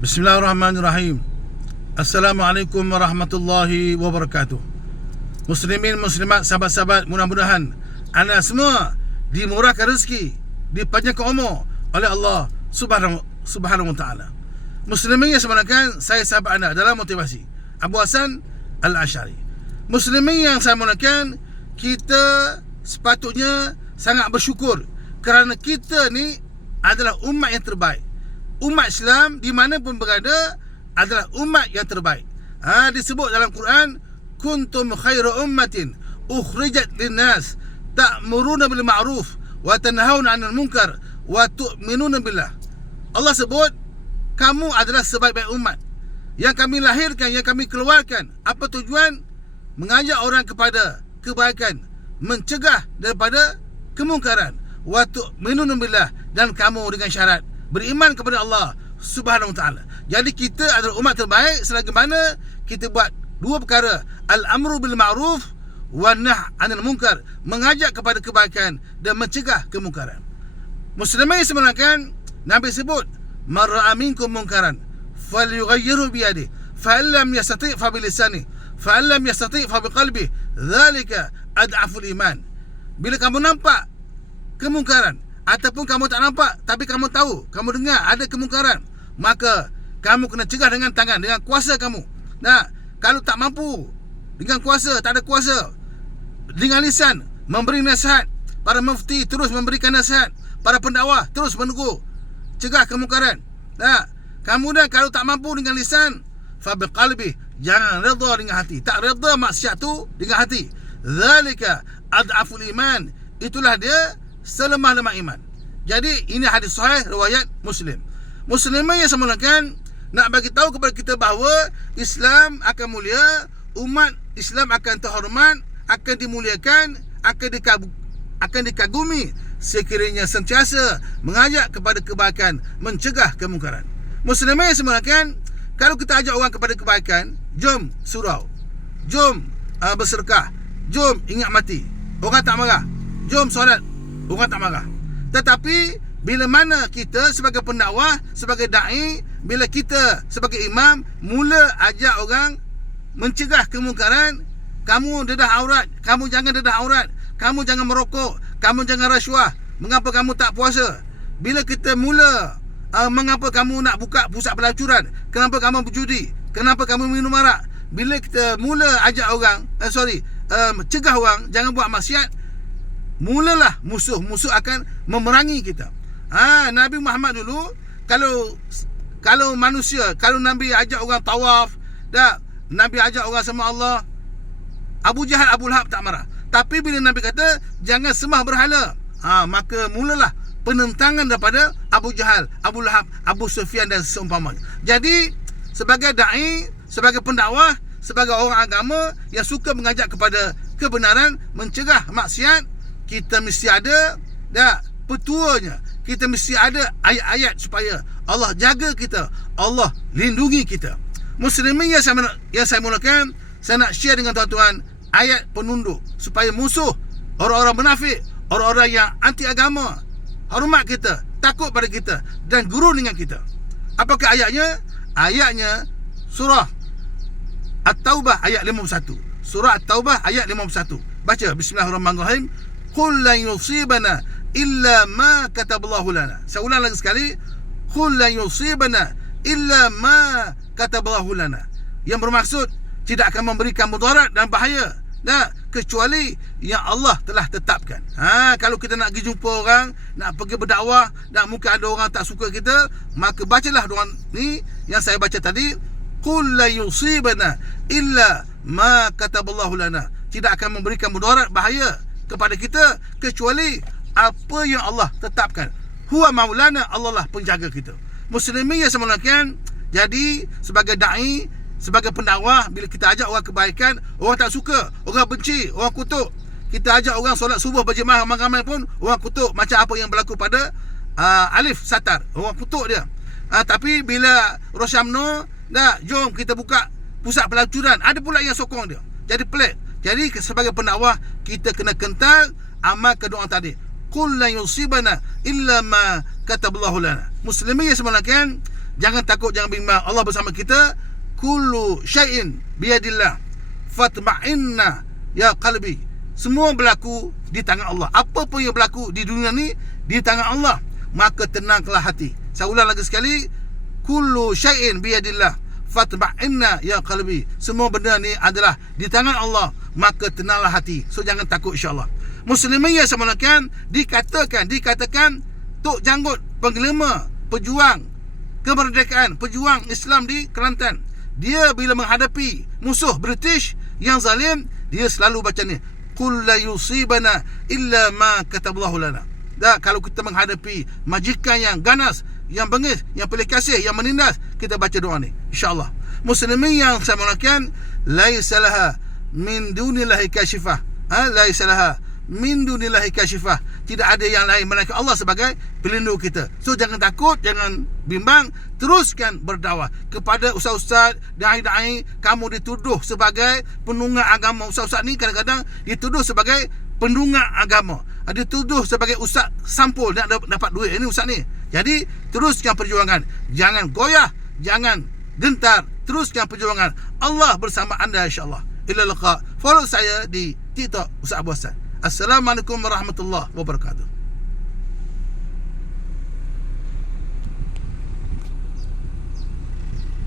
Bismillahirrahmanirrahim. Assalamualaikum warahmatullahi wabarakatuh. Muslimin, muslimat, sahabat-sahabat, mudah-mudahan anda semua dimurahkan rezeki, dipanjangkan umur oleh Allah Subhanahu wa taala. Muslimin yang sebenarnya, saya sahabat anda dalam motivasi, Abu Hasan Al-Asy'ari. Muslimin yang saya muliakan, kita sepatutnya sangat bersyukur kerana kita ni adalah umat yang terbaik. Umat Islam di mana pun berada adalah umat yang terbaik. Disebut dalam Quran, kuntum khairu ummatin ukhrijat linnas ta'muruna bil ma'ruf wa tanhauna 'anil munkar wa tu'minuna billah. Allah sebut kamu adalah sebaik-baik umat yang kami lahirkan, yang kami keluarkan. Apa tujuan? Mengajak orang kepada kebaikan, mencegah daripada kemungkaran. Wa tu'minuna billah, dan kamu dengan syarat beriman kepada Allah Subhanahu wa taala. Jadi kita adalah umat terbaik selagi mana kita buat dua perkara, al-amru bil ma'ruf wa nahy 'anil munkar, mengajak kepada kebaikan dan mencegah kemungkaran. Muslimin sebenarnya Nabi sebut, man ra'a minkum munkaran falyughayyirhu bi yadihi fa illam yastati' fa bi lisanihi fa illam yastati' fa bi qalbihi dzalika ad'aful iman. Bila kamu nampak kemungkaran ataupun kamu tak nampak tapi kamu tahu, kamu dengar ada kemungkaran, maka kamu kena cegah dengan tangan, dengan kuasa kamu. Nah, kalau tak mampu dengan kuasa, tak ada kuasa, dengan lisan memberi nasihat. Para mufti terus memberikan nasihat, para pendakwah terus menegur, cegah kemungkaran. Nah, kamu dah kalau tak mampu dengan lisan, fa biqalbi, jangan redha dengan hati. Tak redha maksiat tu dengan hati. Zalika ad'aful iman, itulah dia selemah-lemah iman. Jadi ini hadis sahih riwayat Muslim. Muslimin yang semulakan nak bagi tahu kepada kita bahawa Islam akan mulia, umat Islam akan terhormat, akan dimuliakan, akan dikagumi sekiranya sentiasa mengajak kepada kebaikan, mencegah kemungkaran. Muslimin yang semulakan, kalau kita ajak orang kepada kebaikan, jom surau, jom bersedekah, jom ingat mati, orang tak marah, jom solat, orang tak marah. Tetapi bila mana kita sebagai pendakwah, sebagai da'i, bila kita sebagai imam mula ajak orang mencegah kemungkaran, kamu dedah aurat, kamu jangan dedah aurat, kamu jangan merokok, kamu jangan rasuah, mengapa kamu tak puasa? Bila kita mula mengapa kamu nak buka pusat pelacuran, kenapa kamu berjudi, kenapa kamu minum arak? Bila kita mula ajak orang, cegah orang jangan buat maksiat, mulalah musuh-musuh akan memerangi kita. Nabi Muhammad dulu, kalau manusia, kalau Nabi ajak orang tawaf, Nabi ajak orang sama Allah, Abu Jahal, Abu Lahab tak marah. Tapi bila Nabi kata jangan sembah berhala, maka mulalah penentangan daripada Abu Jahal, Abu Lahab, Abu Sufyan dan seumpamanya. Jadi sebagai da'i, sebagai pendakwah, sebagai orang agama yang suka mengajak kepada kebenaran, mencegah maksiat, kita mesti ada petuanya. Kita mesti ada ayat-ayat supaya Allah jaga kita, Allah lindungi kita. Muslimin yang saya mulakan, saya nak share dengan tuan-tuan ayat penunduk supaya musuh, orang-orang munafik, orang-orang yang anti agama, hormat kita, takut pada kita dan gurau dengan kita. Apakah ayatnya? Ayatnya surah At-Taubah ayat 51. Surah At-Taubah ayat 51. Baca, bismillahirrahmanirrahim. Qul lan yusibana illa ma kataballahu lana. Saya ulang lagi sekali. Qul lan yusibana illa ma kataballahu lana. Yang bermaksud tidak akan memberikan mudarat dan bahaya kecuali yang Allah telah tetapkan. Kalau kita nak pergi jumpa orang, nak pergi berdakwah, nak mungkin ada orang tak suka kita, maka bacalah doa ni yang saya baca tadi. Qul la yusibana illa ma kataballahu lana. Tidak akan memberikan mudarat, bahaya kepada kita kecuali apa yang Allah tetapkan. Huwa maulana, Allah lah penjaga kita. Muslimin yang semulakan, jadi sebagai da'i, sebagai pendakwah, bila kita ajak orang kebaikan, orang tak suka, orang benci, orang kutuk. Kita ajak orang solat subuh berjemaah ramai-ramai pun orang kutuk, macam apa yang berlaku pada Alif Satar, orang kutuk dia. Tapi bila Rosyamno, jom kita buka pusat pelacuran, ada pula yang sokong dia. Jadi pelik. Jadi sebagai pendakwah, kita kena kental amal doa tadi. Qul la yusibana illa ma kataballahu lana. Muslimin yang sebenarnya Jangan takut, jangan bimbang. Allah bersama kita. Kullu syai'in biyadillah fatma'inna ya qalbi. Semua berlaku di tangan Allah. Apa pun yang berlaku di dunia ni di tangan Allah, maka tenanglah hati. Saya ulang lagi sekali. Kullu syai'in biyadillah fatma'inna ya qalbi. Semua benda ni adalah di tangan Allah, maka tenanglah hati. So jangan takut, insya-Allah. Muslimin yang saya muliakan, dikatakan Tok Janggut, pengelima, pejuang kemerdekaan, pejuang Islam di Kelantan, dia bila menghadapi musuh British yang zalim, dia selalu baca ni, qul la yusibana illa ma kataballahu lana. Kalau kita menghadapi majikan yang ganas, yang bengis, yang pilih kasih, yang menindas, kita baca doa ni, insya-Allah. Muslimin yang saya muliakan, laisa laha min dunillahi kashifah. Laisa laha min dunillahi kashifah. Tidak ada yang lain melainkan Allah sebagai pelindung kita. So jangan takut, jangan bimbang, teruskan berdakwah kepada ustaz-ustaz, dai-dai. Kamu dituduh sebagai penunggang agama. Ustaz-ustaz ni kadang-kadang dituduh sebagai penunggang agama, dituduh sebagai ustaz sampul nak dapat duit. Ini ustaz ni. Jadi teruskan perjuangan, jangan goyah, jangan gentar, teruskan perjuangan. Allah bersama anda, insya-Allah. Ila liqa. Follow saya di TikTok Ustaz Abu Hassan. Assalamualaikum warahmatullahi wabarakatuh.